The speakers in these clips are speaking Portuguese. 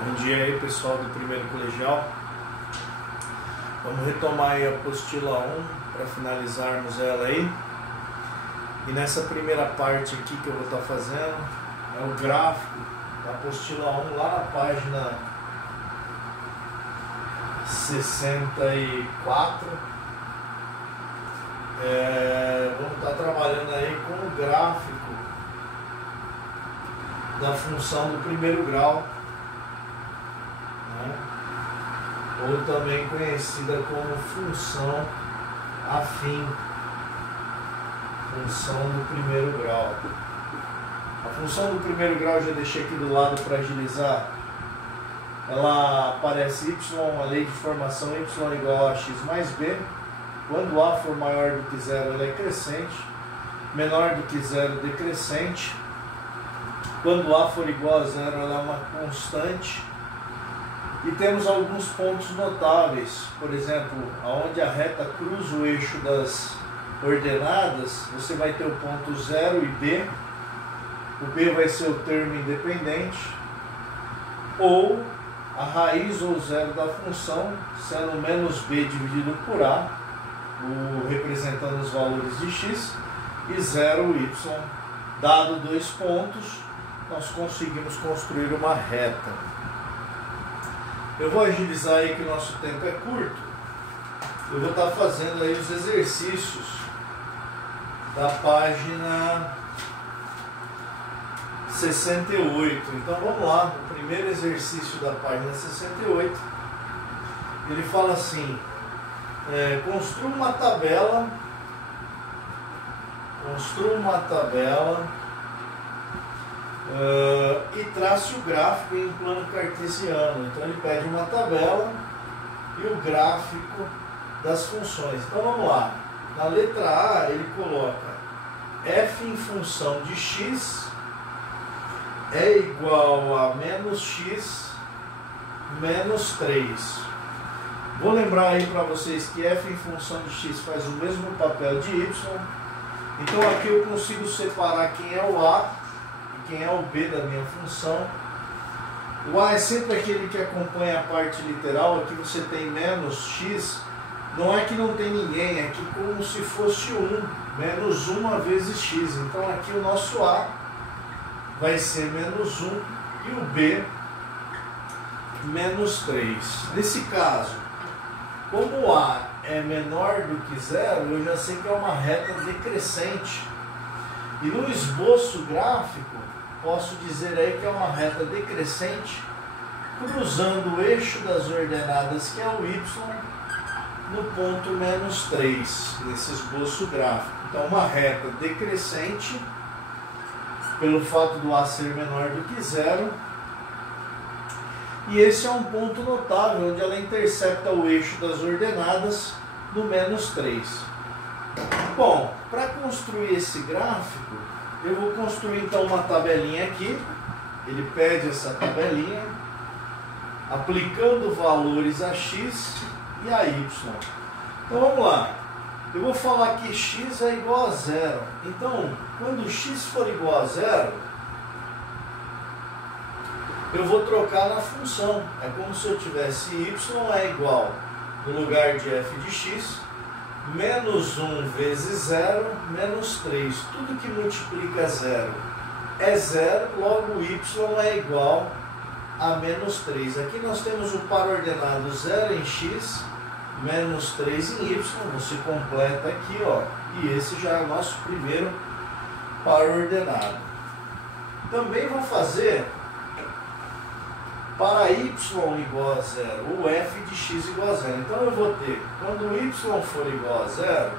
Bom dia aí, pessoal do primeiro colegial. Vamos retomar aí a apostila 1 para finalizarmos ela aí. E nessa primeira parte aqui que eu vou estar fazendo é o gráfico da apostila 1 lá na página 64. Vamos estar trabalhando aí com o gráfico da função do primeiro grau, né? Ou também conhecida como função afim, função do primeiro grau. A função do primeiro grau eu já deixei aqui do lado para agilizar. Ela aparece y, a lei de formação y igual a x mais b. Quando a for maior do que zero, ela é crescente, menor do que zero, decrescente. Quando a for igual a zero, ela é uma constante. E temos alguns pontos notáveis. Por exemplo, onde a reta cruza o eixo das ordenadas, você vai ter o ponto 0 e b. O b vai ser o termo independente. Ou a raiz ou zero da função, sendo menos b dividido por a, representando os valores de x, e 0 y. Dado dois pontos, nós conseguimos construir uma reta. Eu vou agilizar aí que o nosso tempo é curto. Eu vou estar fazendo aí os exercícios da página 68. Então vamos lá, o primeiro exercício da página 68. Ele fala assim: construa uma tabela. E trace o gráfico em plano cartesiano. Então ele pede uma tabela e o gráfico das funções. Então vamos lá. Na letra A ele coloca f em função de x é igual a menos x menos 3. Vou lembrar aí para vocês que f em função de x faz o mesmo papel de y. Então aqui eu consigo separar quem é o a quem é o b da minha função. O a é sempre aquele que acompanha a parte literal. Aqui você tem menos x, não é que não tem ninguém, é que como se fosse 1, menos 1 vezes x. Então aqui o nosso a vai ser menos 1 e o b menos 3. Nesse caso, como o a é menor do que zero, eu já sei que é uma reta decrescente. E no esboço gráfico, posso dizer aí que é uma reta decrescente, cruzando o eixo das ordenadas, que é o y, no ponto menos 3, nesse esboço gráfico. Então, uma reta decrescente, pelo fato do a ser menor do que zero. E esse é um ponto notável, onde ela intercepta o eixo das ordenadas no menos 3. Bom, para construir esse gráfico, eu vou construir então uma tabelinha aqui. Ele pede essa tabelinha, aplicando valores a x e a y. Então vamos lá. Eu vou falar que x é igual a zero. Então, quando x for igual a zero, eu vou trocar na função. É como se eu tivesse y é igual, no lugar de f de x, menos 1 vezes 0, menos 3. Tudo que multiplica 0 é 0, logo y é igual a menos 3. Aqui nós temos o par ordenado 0 em x, menos 3 em y, se completa aqui, ó. E esse já é o nosso primeiro par ordenado. Também vou fazer para y igual a 0, ou f de x igual a 0. Então eu vou ter, quando y for igual a 0,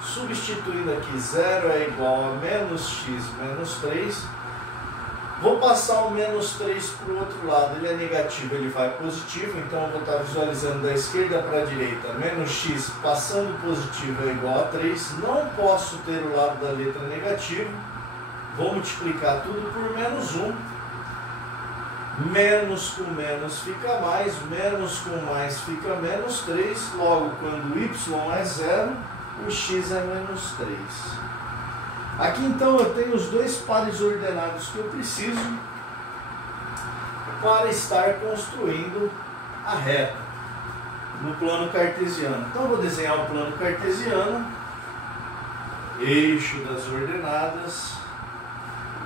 substituindo aqui 0 é igual a menos x menos 3, vou passar o menos 3 para o outro lado. Ele é negativo, ele vai positivo, então eu vou estar visualizando da esquerda para a direita. Menos x passando positivo é igual a 3. Não posso ter o lado da letra negativo, vou multiplicar tudo por menos 1. Menos com menos fica mais, menos com mais fica menos 3. Logo, quando y é 0, o x é menos 3. Aqui então eu tenho os dois pares ordenados que eu preciso. para estar construindo a reta no plano cartesiano. Então eu vou desenhar o plano cartesiano, eixo das ordenadas,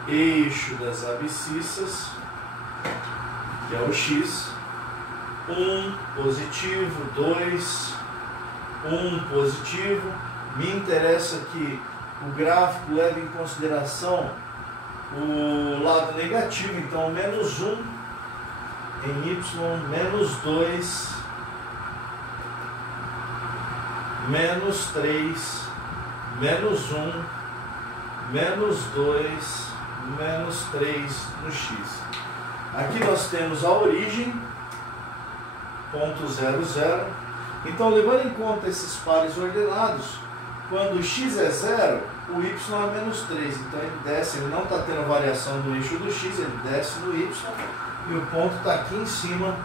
eixo das abscissas, que é o x, 1 positivo, 2, 1 positivo. Me interessa que o gráfico leve em consideração o lado negativo, então menos 1 em y, menos 2, menos 3, menos 1, menos 2, menos 3 no x. Aqui nós temos a origem, ponto 0, 0. Então, levando em conta esses pares ordenados, quando o x é 0, o y é menos 3. Então, ele desce, ele não está tendo variação do eixo do x, ele desce no y e o ponto está aqui em cima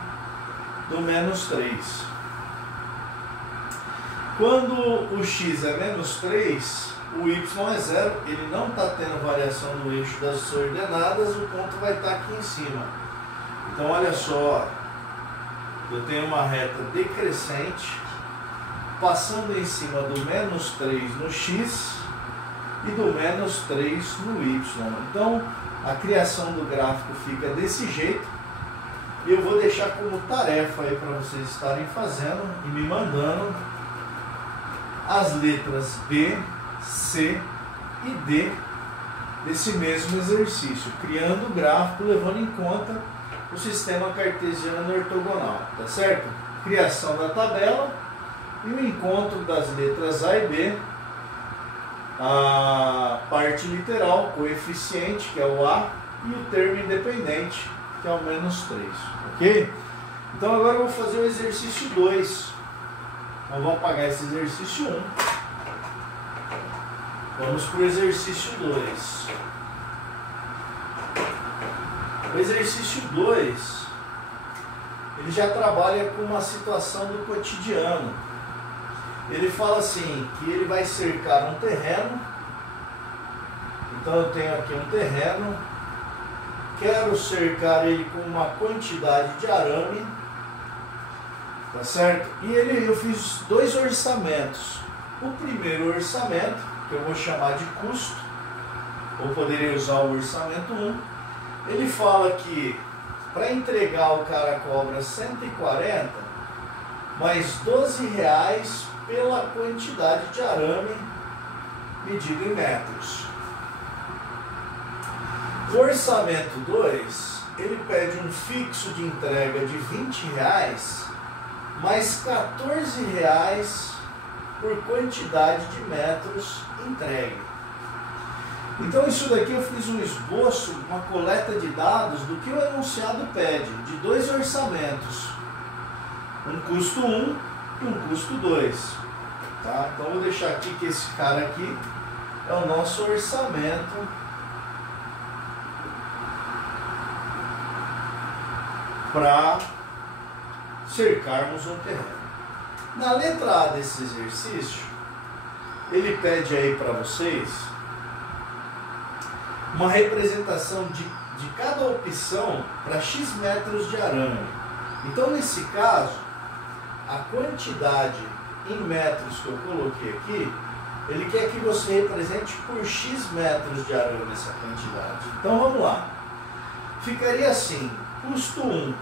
do menos 3. Quando o x é menos 3, o y é 0, ele não está tendo variação no eixo das ordenadas, o ponto vai estar aqui em cima. Então, olha só, eu tenho uma reta decrescente, passando em cima do menos 3 no x e do menos 3 no y. Então, a criação do gráfico fica desse jeito. E eu vou deixar como tarefa aí para vocês estarem fazendo e me mandando as letras B, C e D desse mesmo exercício, criando o gráfico levando em conta o sistema cartesiano ortogonal, tá certo? Criação da tabela e o encontro das letras A e B, a parte literal, coeficiente, que é o A, e o termo independente, que é o menos 3, ok? Então agora eu vou fazer o exercício 2. Então vamos apagar esse exercício 1. Vamos para o exercício 2. O exercício 2, ele já trabalha com uma situação do cotidiano. Ele fala assim, que ele vai cercar um terreno. Então eu tenho aqui um terreno, quero cercar ele com uma quantidade de arame, tá certo? E eu fiz dois orçamentos. O primeiro orçamento, que eu vou chamar de custo, ou poderia usar o orçamento 1, ele fala que para entregar o cara cobra 140 mais 12 reais pela quantidade de arame medido em metros. O orçamento 2, ele pede um fixo de entrega de 20 reais mais 14 reais por quantidade de metros entregue. Então isso daqui eu fiz um esboço, uma coleta de dados do que o enunciado pede, de dois orçamentos, um custo 1 e um custo 2. Tá? Então eu vou deixar aqui que esse cara aqui é o nosso orçamento para cercarmos um terreno. Na letra A desse exercício, ele pede aí para vocês uma representação de cada opção para X metros de arame. Então, nesse caso, a quantidade em metros que eu coloquei aqui, ele quer que você represente por X metros de arame essa quantidade. Então, vamos lá. Ficaria assim, custo 1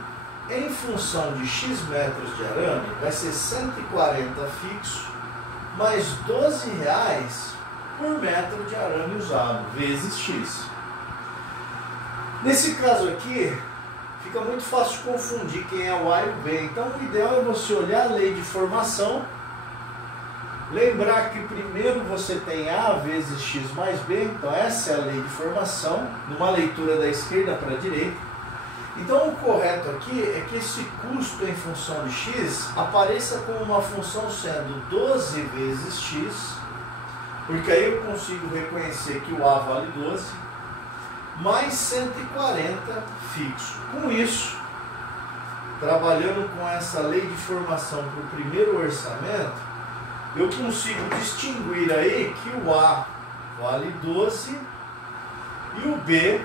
em função de X metros de arame, vai ser 140 fixo, mais 12 reais por metro de arame usado, vezes X. Nesse caso aqui, fica muito fácil confundir quem é o A e o B. Então, o ideal é você olhar a lei de formação, lembrar que primeiro você tem A vezes X mais B, então essa é a lei de formação, numa leitura da esquerda para a direita. Então, o correto aqui é que esse custo em função de X apareça como uma função sendo 12 vezes X, porque aí eu consigo reconhecer que o A vale 12, mais 140 fixo. Com isso, trabalhando com essa lei de formação para o primeiro orçamento, eu consigo distinguir aí que o A vale 12 e o B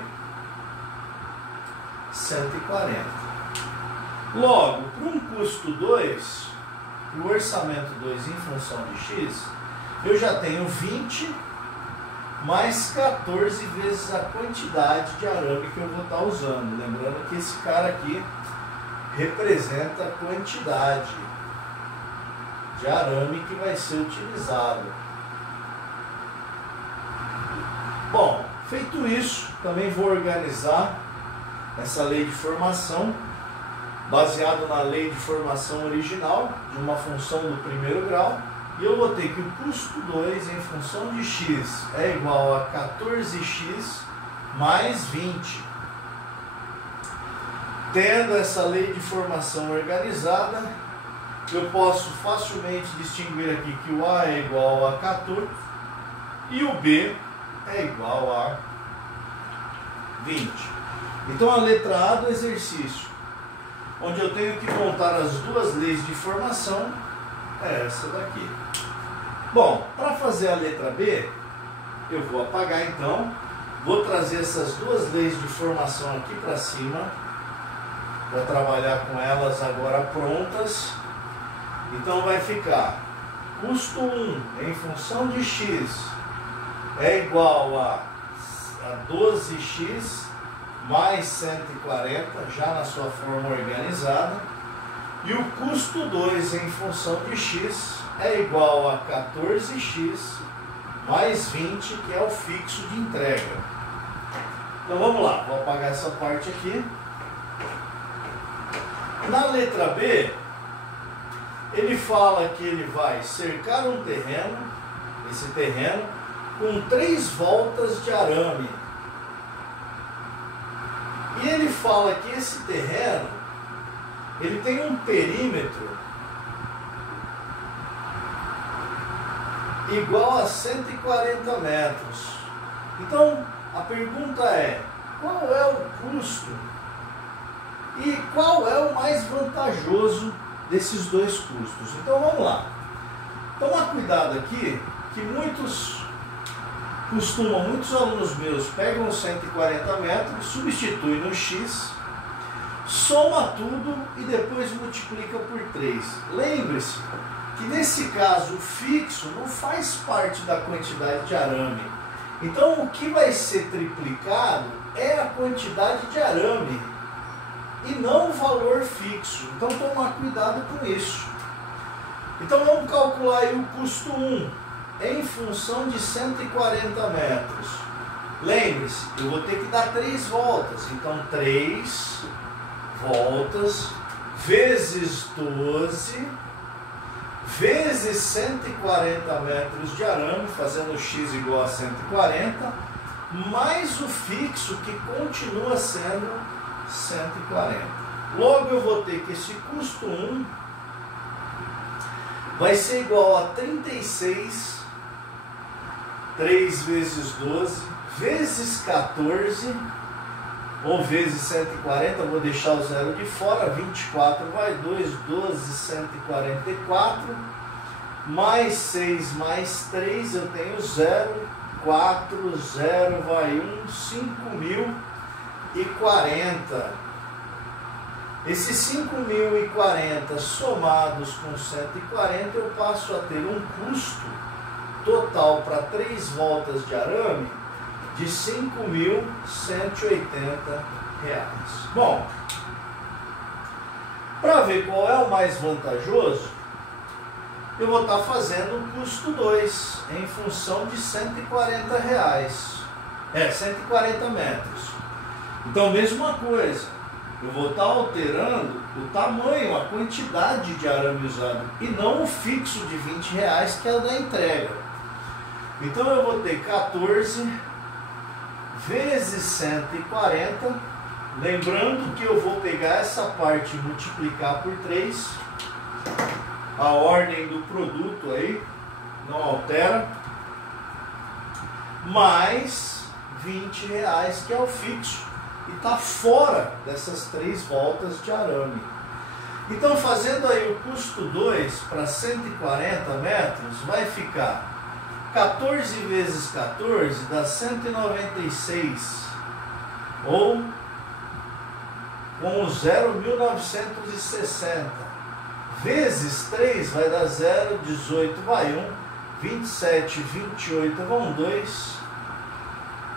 140. Logo, para um custo 2, e o orçamento 2 em função de x, eu já tenho 20 mais 14 vezes a quantidade de arame que eu vou estar usando. Lembrando que esse cara aqui representa a quantidade de arame que vai ser utilizado. Bom, feito isso, também vou organizar essa lei de formação, baseado na lei de formação original, de uma função do primeiro grau, e eu vou ter que o custo 2 em função de x é igual a 14x mais 20. Tendo essa lei de formação organizada, eu posso facilmente distinguir aqui que o A é igual a 14 e o B é igual a 20. Então a letra A do exercício, onde eu tenho que montar as duas leis de formação, é essa daqui. Bom, para fazer a letra B, eu vou apagar então, vou trazer essas duas leis de formação aqui para cima, para trabalhar com elas agora prontas. Então vai ficar custo 1 em função de x é igual a 12x mais 140, já na sua forma organizada. E o custo 2 em função de x é igual a 14x mais 20, que é o fixo de entrega. Então vamos lá, vou apagar essa parte aqui. Na letra B, ele fala que ele vai cercar um terreno, esse terreno, com 3 voltas de arame. E ele fala que esse terreno, ele tem um perímetro igual a 140 metros. Então, a pergunta é, qual é o custo e qual é o mais vantajoso desses dois custos? Então, vamos lá. Toma cuidado aqui, que muitos alunos meus pegam os 140 metros, substituem no x, soma tudo e depois multiplica por 3. Lembre-se que nesse caso o fixo não faz parte da quantidade de arame. Então o que vai ser triplicado é a quantidade de arame e não o valor fixo. Então tomar cuidado com isso. Então vamos calcular aí o custo 1 em função de 140 metros. Lembre-se, eu vou ter que dar 3 voltas. Então 3 voltas vezes 12 vezes 140 metros de arame, fazendo x igual a 140, mais o fixo que continua sendo 140. Logo eu vou ter que esse custo 1 vai ser igual a 36, 3 vezes 12, vezes 14, ou vezes 140, vou deixar o zero de fora, 24 vai 2, 12, 144, mais 6, mais 3, eu tenho 0, 4, 0 vai 1, 5.040. Esses 5.040 somados com 140, eu passo a ter um custo total para 3 voltas de arame de R$ 5.180. Bom, para ver qual é o mais vantajoso, eu vou estar fazendo o custo 2 em função de R$ 140. 140 metros. Então, mesma coisa, eu vou estar alterando o tamanho, a quantidade de arame usado, e não o fixo de R$ 20, que é o da entrega. Então eu vou ter 14 vezes 140, lembrando que eu vou pegar essa parte e multiplicar por 3, a ordem do produto aí não altera, mais R$ 20, que é o fixo, e está fora dessas 3 voltas de arame. Então, fazendo aí o custo 2 para 140 metros, vai ficar 14 vezes 14 dá 196, ou com o zero 1960, vezes 3 vai dar 0, 18 vai 1, 27, 28 vão 2,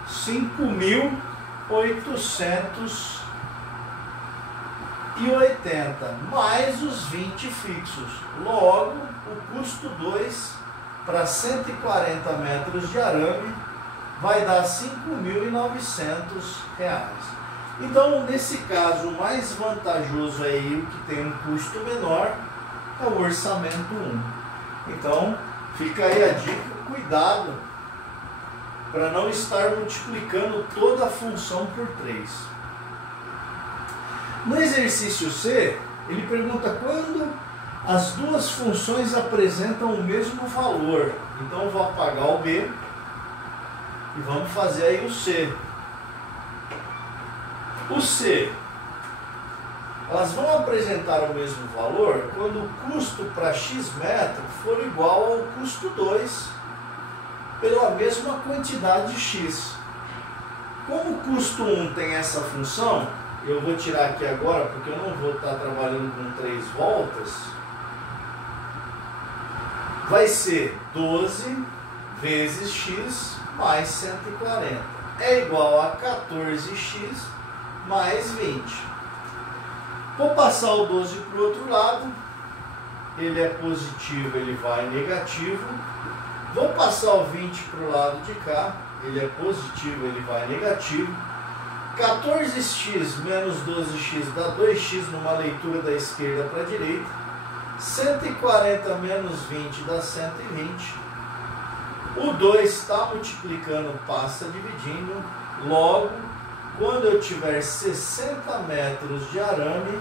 5.880, mais os 20 fixos. Logo, o custo 2 para 140 metros de arame vai dar R$ 5.900. Então, nesse caso, o mais vantajoso aí, o que tem um custo menor, é o orçamento 1. Então, fica aí a dica, cuidado para não estar multiplicando toda a função por 3. No exercício C, ele pergunta quando as duas funções apresentam o mesmo valor. Então, eu vou apagar o B e vamos fazer aí o C. O C, elas vão apresentar o mesmo valor quando o custo para x metro for igual ao custo 2 pela mesma quantidade de x. Como o custo 1 tem essa função, eu vou tirar aqui agora porque eu não vou estar trabalhando com 3 voltas, vai ser 12 vezes x mais 140. É igual a 14x mais 20. Vou passar o 12 para o outro lado. Ele é positivo, ele vai negativo. Vou passar o 20 para o lado de cá. Ele é positivo, ele vai negativo. 14x menos 12x dá 2x numa leitura da esquerda para a direita. 140 menos 20 dá 120. O 2 está multiplicando, passa dividindo. Logo, quando eu tiver 60 metros de arame,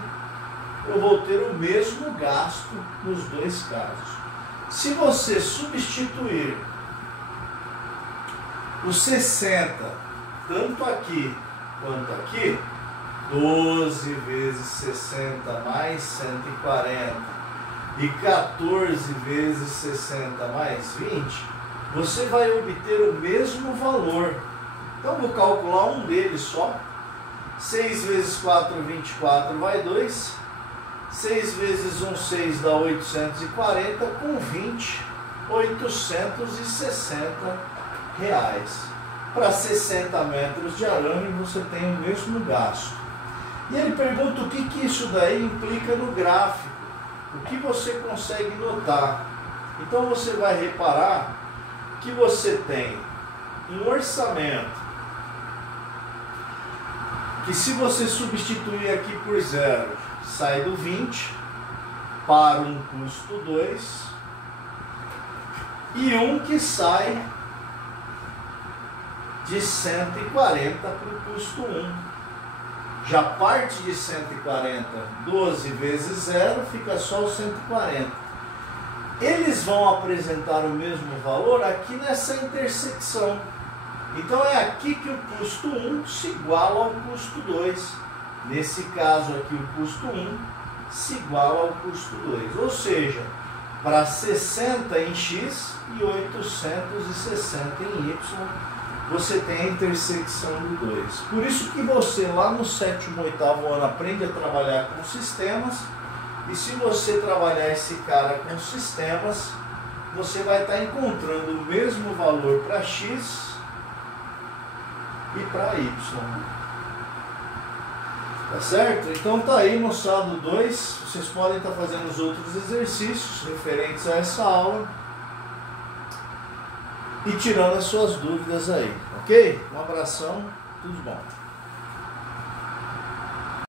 eu vou ter o mesmo gasto nos dois casos. Se você substituir os 60, tanto aqui quanto aqui, 12 vezes 60 mais 140 e 14 vezes 60 mais 20, você vai obter o mesmo valor. Então, vou calcular um deles só. 6 vezes 4, 24, vai 2. 6 vezes 1, 6, dá 840. Com 20, 860 reais. Para 60 metros de arame, você tem o mesmo gasto. E ele pergunta o que isso daí implica no gráfico. O que você consegue notar. Então, você vai reparar que você tem um orçamento que, se você substituir aqui por 0, sai do 20 para um custo 2 e um que sai de 140 para o custo 1. Já parte de 140, 12 vezes 0, fica só o 140. Eles vão apresentar o mesmo valor aqui nessa intersecção. Então é aqui que o custo 1 se iguala ao custo 2. Nesse caso aqui o custo 1 se iguala ao custo 2. Ou seja, para 60 em x e 860 em y, você tem a intersecção do 2. Por isso que você lá no 7º, 8º ano aprende a trabalhar com sistemas. E se você trabalhar esse cara com sistemas, você vai estar encontrando o mesmo valor para x e para y. Tá certo? Então tá aí, moçada, 2. Vocês podem estar fazendo os outros exercícios referentes a essa aula e tirando as suas dúvidas aí, ok? Um abração, tudo de bom.